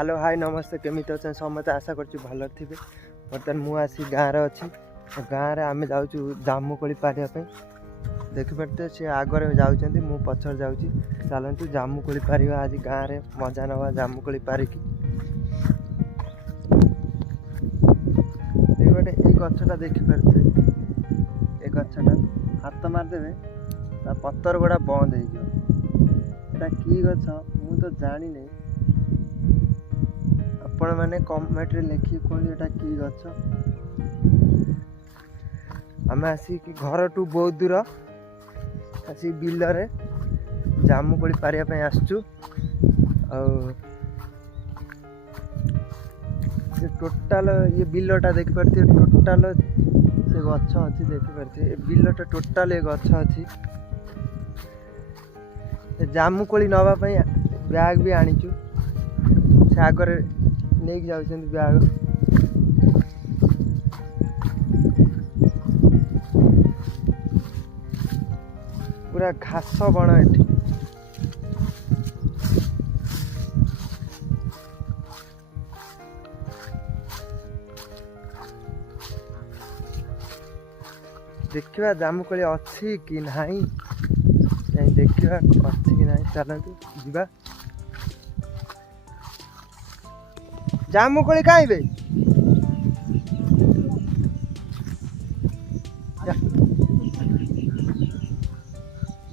Hello hi नमस्ते केमिति अच्छा समस्ते आशा कर भल थे बर्तमान मुझे गाँव अच्छी गाँव में आम जाऊँ जामुकोली पारियापी देखिपे सी आगे जाऊँ मु पछर जाऊँगी चलतु जामुकोली पार आज गाँव में मजा नवा जामुकोली पारिकी ये गछटा देखिपे ये गछटा हाथ मारिदेवे पतर गुड़ा बंद हो कि गछ मु तो जानी नहीं आपण मैंने कमेंट रे लिखि कहते एटा कि गछ आम आसिक घर टू बहुत दूर आसिक बिल रे जामुकोली पारिया आसचु टोटाल ये बिलटा देखि पारथि टोटाल से गछ अच्छी देखि पारथि बिलटा टोटाल ये गछ अच्छी जामुकोली नवा बैग भी आनीचु से आगे नहीं जाऊँ बैग पूरा घास बण एठी देखिए जामुकोली अच्छी कि नहीं देखिए अच्छी कि नहीं चलतु जीवा जामुकोली कहीं बे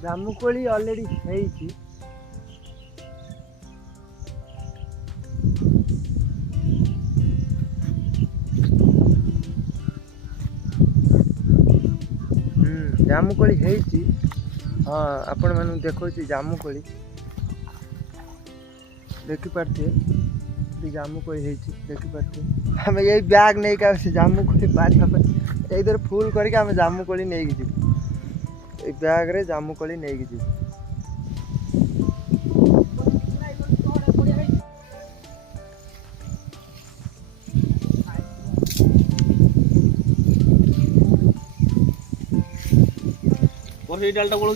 जामुकोली ऑलरेडी है जामुकोली है हाँ आपण मानू देखो जामुकोली देखी पारथे जामुकोली है देखी पारथे आम यही बैग नहीं का जामुकोली पारिया इधर फुल करके आम जामुकोली नहीं जी बैग रे जामुकोली नहीं जी बस डालटा बोलूँ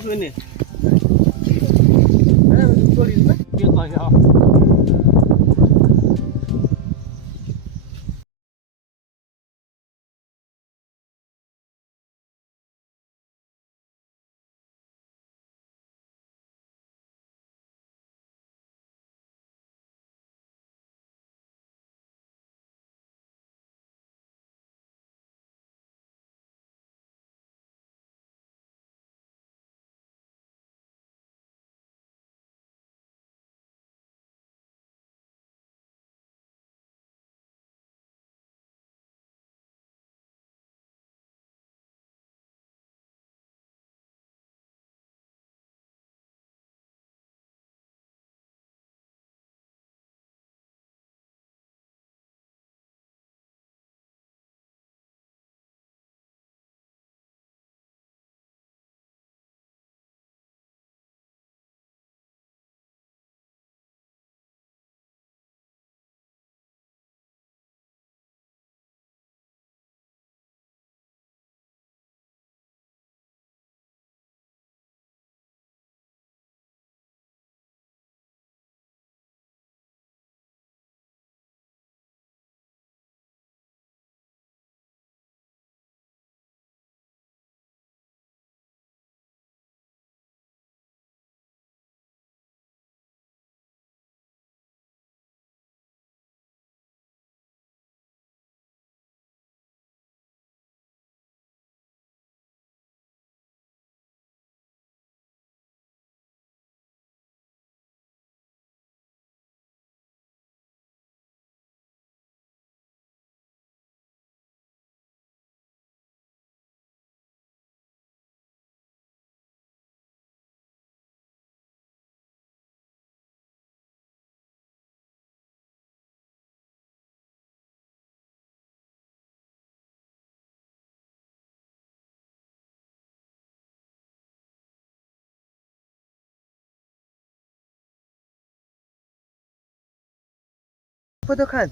तो खान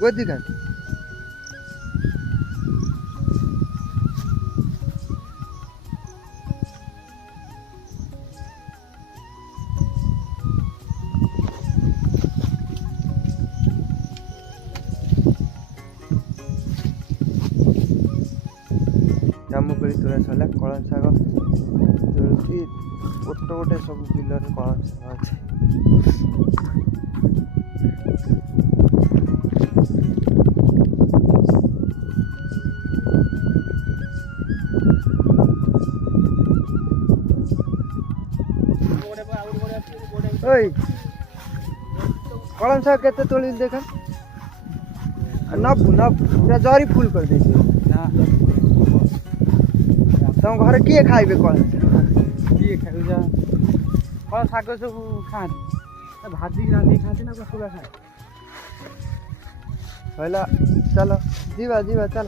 गोदी खान ଜାମୁକୋଳି ତୋଳା ସରିଲା। କଳମ ଶାଗ ତୋଳୁଛି। ଗୋଟେ ଗୋଟେ ସବୁ ବିଲରେ କଳମ ଶାଗ ଅଛି। ওই কলম শাগ কেতে তোলিল দেখান। নবু নবু পুরা জরি ফুল କରିଦେଇଛି। ତମ ଘରେ କିଏ ଖାଇବେ କଳମ ଶାଗ? କିଏ ଖାଇବ ଯା କଣ ଶାଗ ସବୁ ଖାଆନ୍ତି ଭାଜିକି ରାନ୍ଧିକି ଖାଆନ୍ତି ନା କଣ ଶୁଖା ଖାଆନ୍ତି? କହିଲା ଚାଲ ଯିବା ଯିବା ଚାଲ।